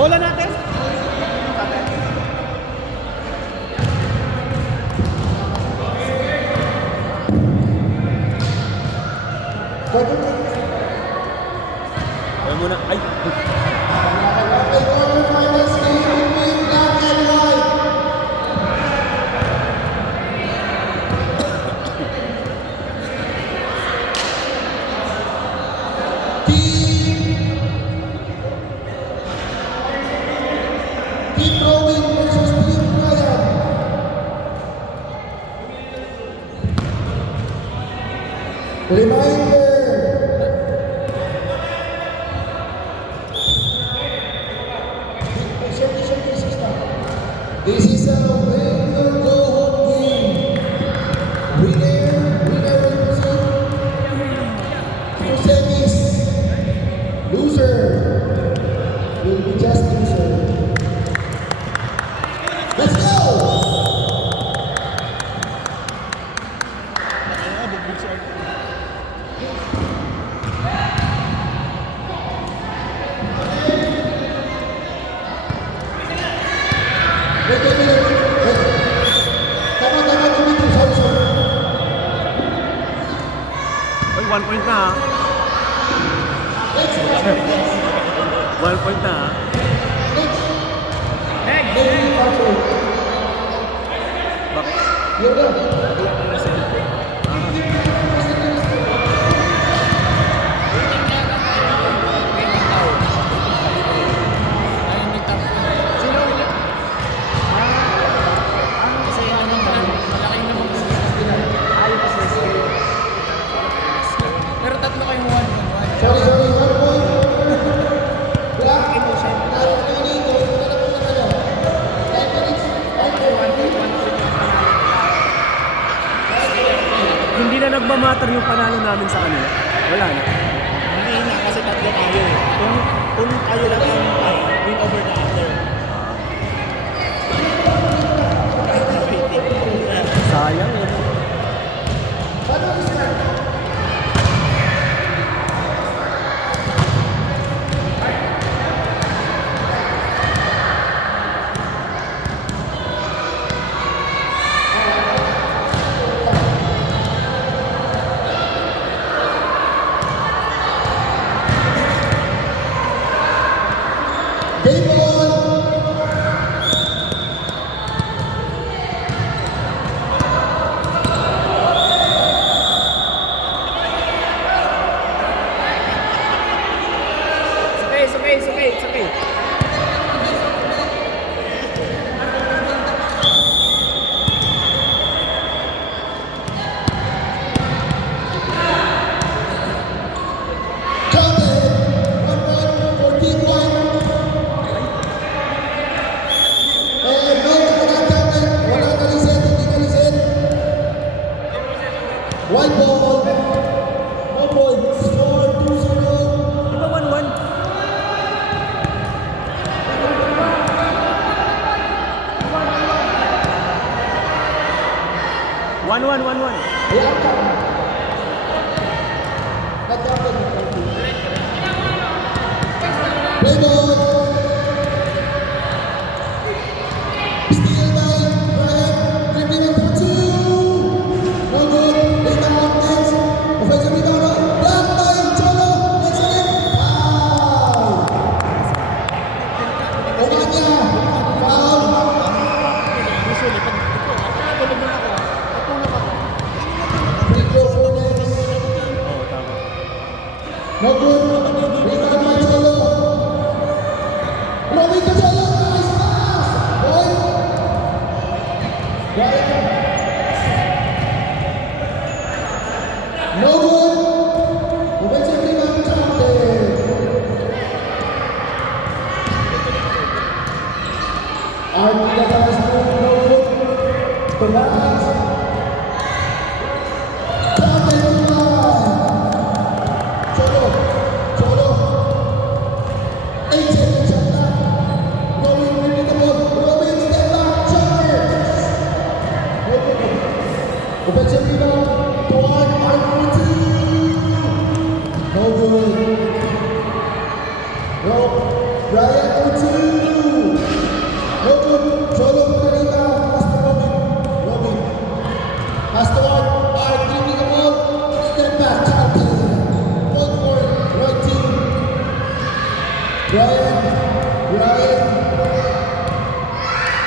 Bola natin. Ay muna. Ay. This is a win or go home game. Winner represent two semis. Loser will be just loser. Let's go! Wait. Tama, tumitin. Sorry. Ay, 1 point na ha. 1 point na ha. Bakit? You're done. Sorry, 1 point. Black. Hindi na nagmamatter yung panalo namin sa kanila. Wala na. Hindi na kasi tatlo tayo eh. Kung tayo lang ang win over the other. Sayang eh. Game on! It's okay. White ball, no points, score 2-0. Di ba 1-1? One, one. Ayan ka. Nagkakal. Play ball. Steal by Brian. Dribbling for 2. No good. Rebound next. Offensive rebound. Blocked by Cholo. Next again. Foul. Omanya. Foul. Free throw for the Nets. Oo, tama. No good. Rebound by Cholo. Throwing to Cholo. Nice pass. Point. Brian. No good. Offensive rebound counted. Arpita pass. No good. The last. Counted to line. Cholo. 8 seconds shot clock. Going with the ball. Robin step back. Chuckers. No good. Offensive rebound. Tuan. Arc for 2. No good. No. Brian for 2. Ryan,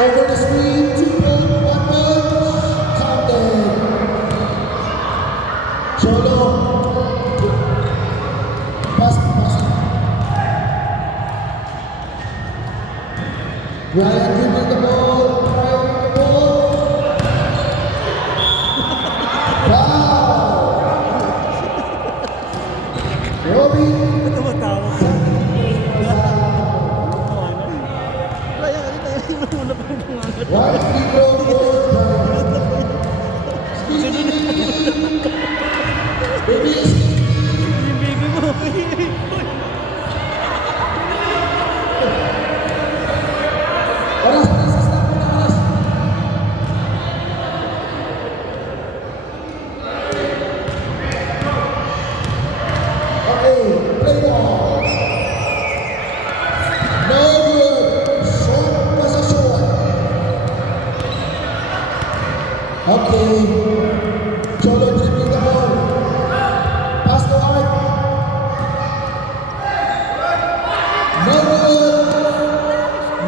over the screen, 2-1 counted. Cholo, pass. Ryan dribbling the ball. Foul. Robin. Ba't tumatawa ka? Kaya kanina yung una pa yung pangalan. One free throw for Ryan. Baby, Yung baby mo. oras, stop muna, oras. Okay, play ball. No good. Short possession. Okay. Cholo dribbling the ball. Pass to Art. No good.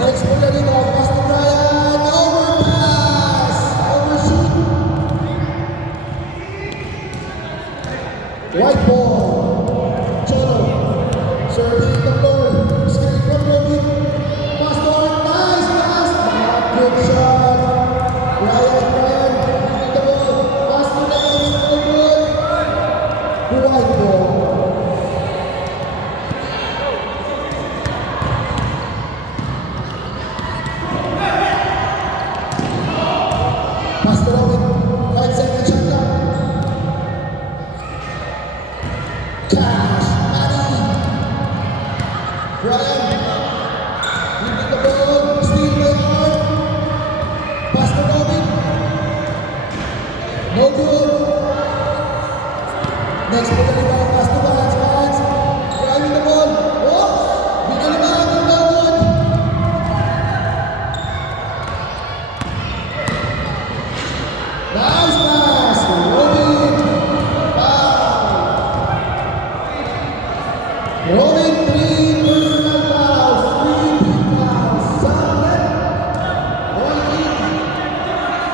Next play dito. Pass to Brian. Overpass. Overshoot. White ball. Cholo. Serving the floor. Screen from Robin. Pass to Art. Nice pass. Not good shot. Brian. Dribbling the ball. Pass to Lance. No good. White ball. Pass to Robin. 5 seconds shot clock. Cash. Money. Brian. Dribbling the ball. Steal by Art. Pass to Robin. No good. Next play rebound. Pass to Vance. Driving the ball. Oh! Bigyan na ang no good. Nice pass. Robin. Foul. Robin, 3 personal fouls. 3 big fouls. Solid. Robin.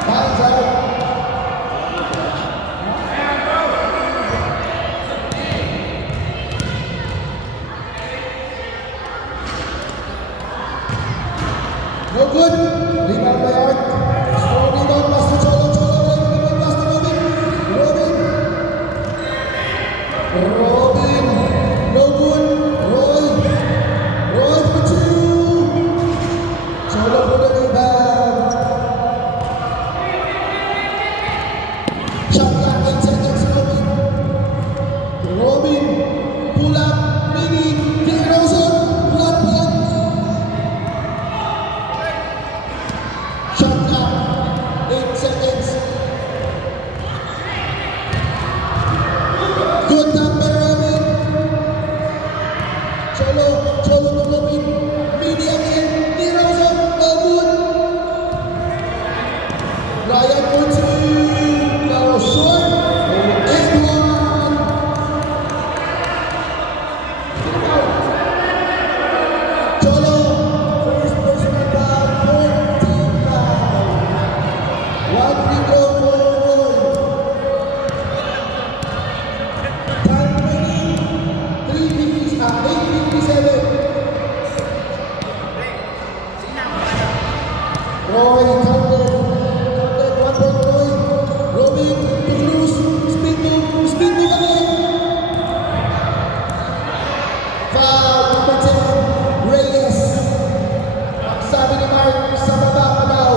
Fouls out. No good. Rebound by Art. Strong rebound. Pass to Cholo. Right with the ball. Pass to Robin. Robin. No good. Roy for 2. Cholo for the rebound. Shot clock 8 seconds. Robin. Pull up. Mini. DeRozan. 1 point. Shot clock, 8 seconds. Good tap by Robin. Cholo to Robin. Mini again. DeRozan, no good. Ryan for 2. Now short. 8-1. Cholo, first personal foul, 14 foul. 1 free throw for Roy. Time remaining, 8:57. Roy counted 1 point Roy. Robin to Cruz, speed move again. Foul number 10, Reyes. Sabi ni Mark, sa baba pa daw.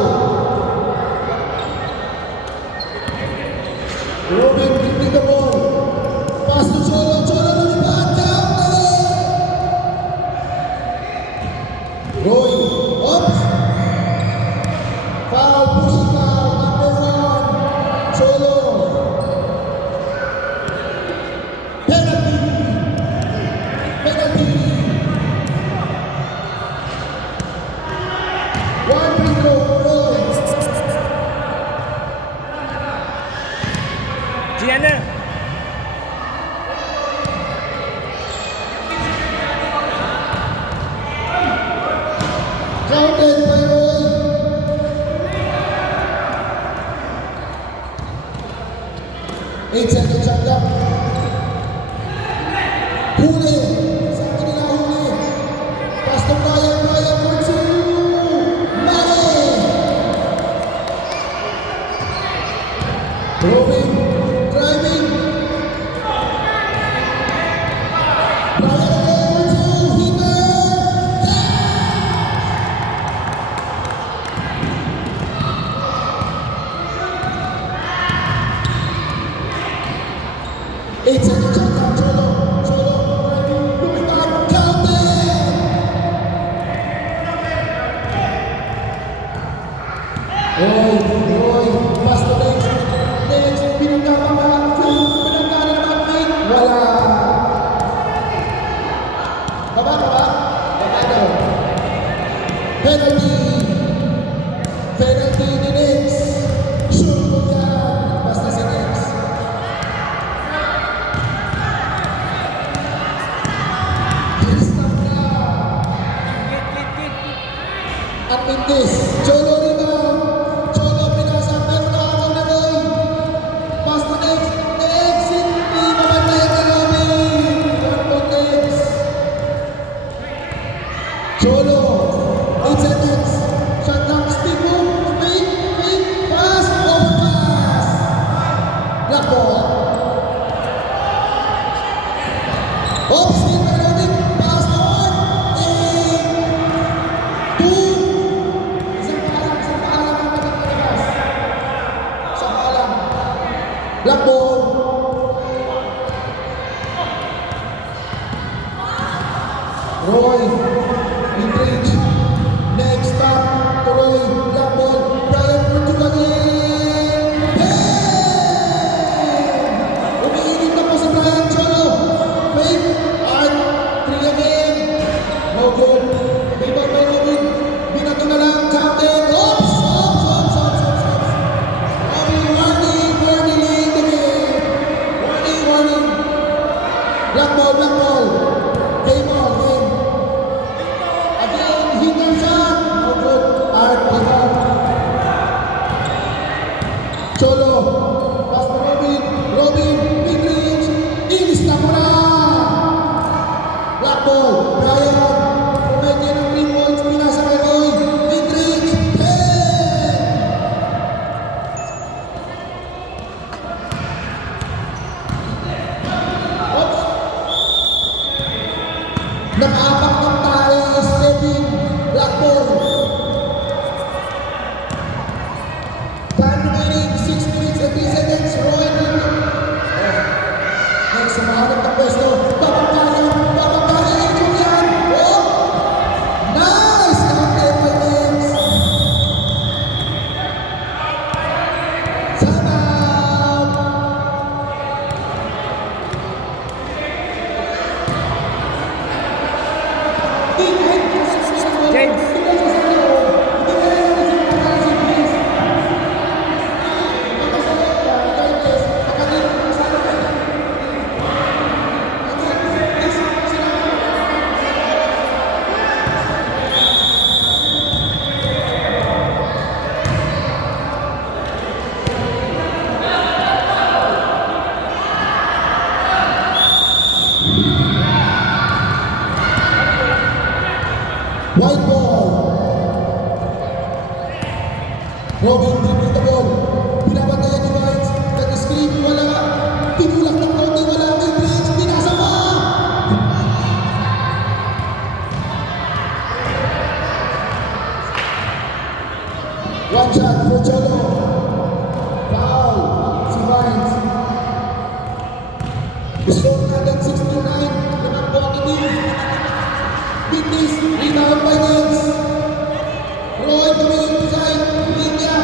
Robin dribbling the ball. Pass to Cholo lumipad. Counted! Roy, oops. Foul, pushing foul, number 1. Cholo. Penalty. Counted by Roy. Eight seconds shot clock. Huli. Sabi nila huli. Pass to Brian. Brian for two. Mane. Throwing. Driving. Brian again for two. Hitter. Eight seconds shot clock. Cholo. Cholo. Driving. Moving back. Counted. Roy. Pass to next. Next. Pinangga pa ba? Pinangga na naman. Fake. Wala. Baba. Baba daw. Penalty. Penalty ni Nix. Shoot mo yan. Basta si Nix. Stop na. At Mintis. Cholo rebound. Cholo pinasa. Meron na ako na Roy. Pass to Nix. Nix. Hindi mamatay ka Robin. One more Nix. Cholo. 8 seconds. Shot clock. Speed move. Speed. Pass. Overpass. Black ball. Off speed by Robin. Pass on. 8. 2. Isang paalam ang pagkakalakas. Isang paalam. Black ball. Roy. Midrange. Next stop. Tuloy. Black ball. Brian Portugal again. Hey! Umiinit na po si Brian Cholo. Fake. Art. 3 again. No good. Rebound by Robin. Binato na lang. Counted. Oops! Robin, warning late again. Warning. Black ball. Game on. Again, hitter shot. No good. Art, rebound. Cholo. Pass to Robin. Midrange. Inis na mo na. Black ball. Brian. Pumeke ng 3 points. Pinasa kay Roy. Midrange. 10. Oops. Nakaapak ng tayo. Stepping. Black ball. Time remaining 6 minutes and 3 seconds. Roy. Next, sa mahanap na pwesto. Babangkayan. Ito yan. Oh! Nice! Counted by Nix. Sana! James. White ball. Robin dribbling the ball. Binabantayan ni White. Nag-screen, wala. Tinulak ng konti, wala. Midrange, pinasa pa. One shot for Cholo. Foul. Si White. Score na agad 6-9. Limang quantity. Mintis, rebound by Nix. Roy coming inside. Linya.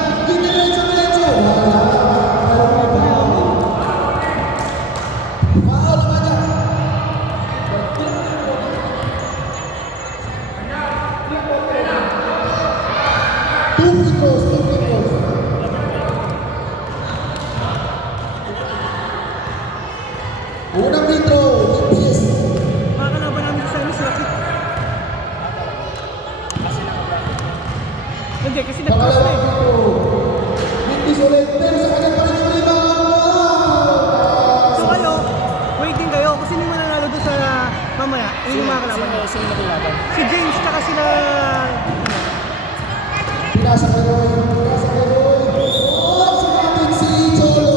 nga, yun yung mga kalaban. Sino nakilaban? Si James tsaka sila... Pinasa kay Roy. Oh, sumapit si Cholo.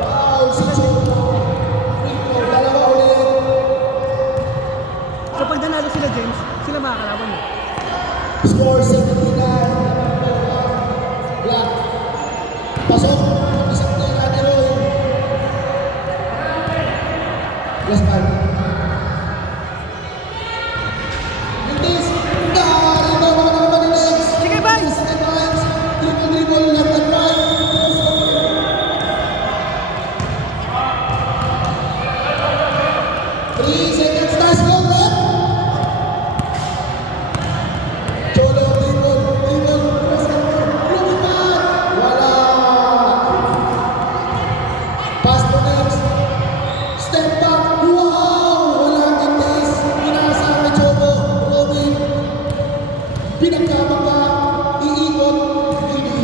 Foul si Cholo. Free throw, dalawa ulit. So pag nanalo sila James, sila mga kalaban mo. Score 79. Black. Pasok. Isang tayo natin Roy. Last man. Buntis. Rebound naman ni Nex. Sige, Vines! Second Vines. Dribble, left and right. 3 seconds. Nice goal, Red. Cholo, dribble, press cover. Lumipad. Wala. Pass to Nex. Step back. Wow! Walang intis. Pinasa kay Cholo. Robin. Pinagkamaka. Iikot. Hindi.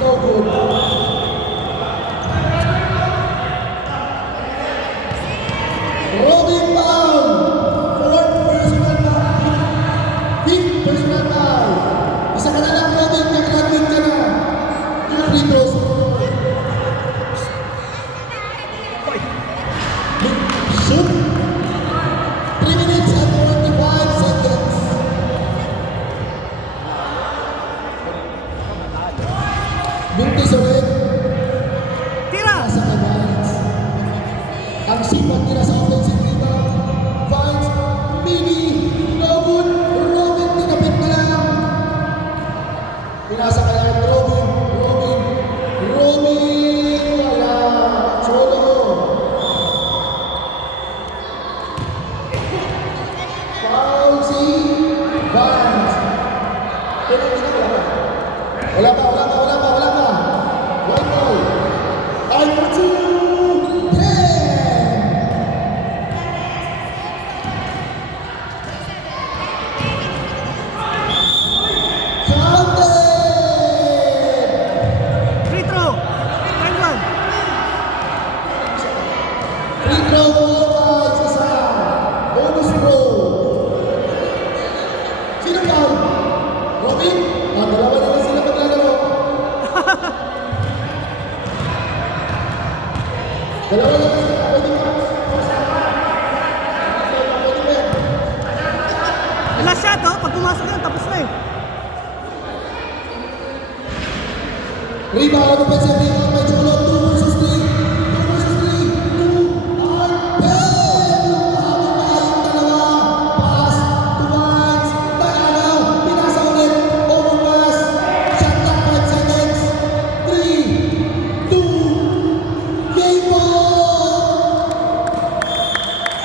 No good. Robin foul. Fourth personal foul. Fifth personal foul. Isa ka na lang, Robin. Kagraduate ka na. Two free throws. Shoot. 3 minutes and 45 seconds. Buntis ulit. Tira! Nasa kay Vines. Ang sipag nila sa offensive rebound. Vines, Mini, no good. Robin, tinapit na lang. Pinasa kaya kay Robin. Wala. Cholo. Foul si Vines. Wala pa. White ball. Time for 2. 10. Counted. Free throw! Time one! Free throw ball by isa. Bonus roll. Sino foul? Robin? Dalawa na lang sila maglalaro. Dalawa na lang sila. Pwede ba? Pwede ba? Last shot, oh. Pag pumasok yan, tapos na eh. Rebound, offensive rebound by Cholo.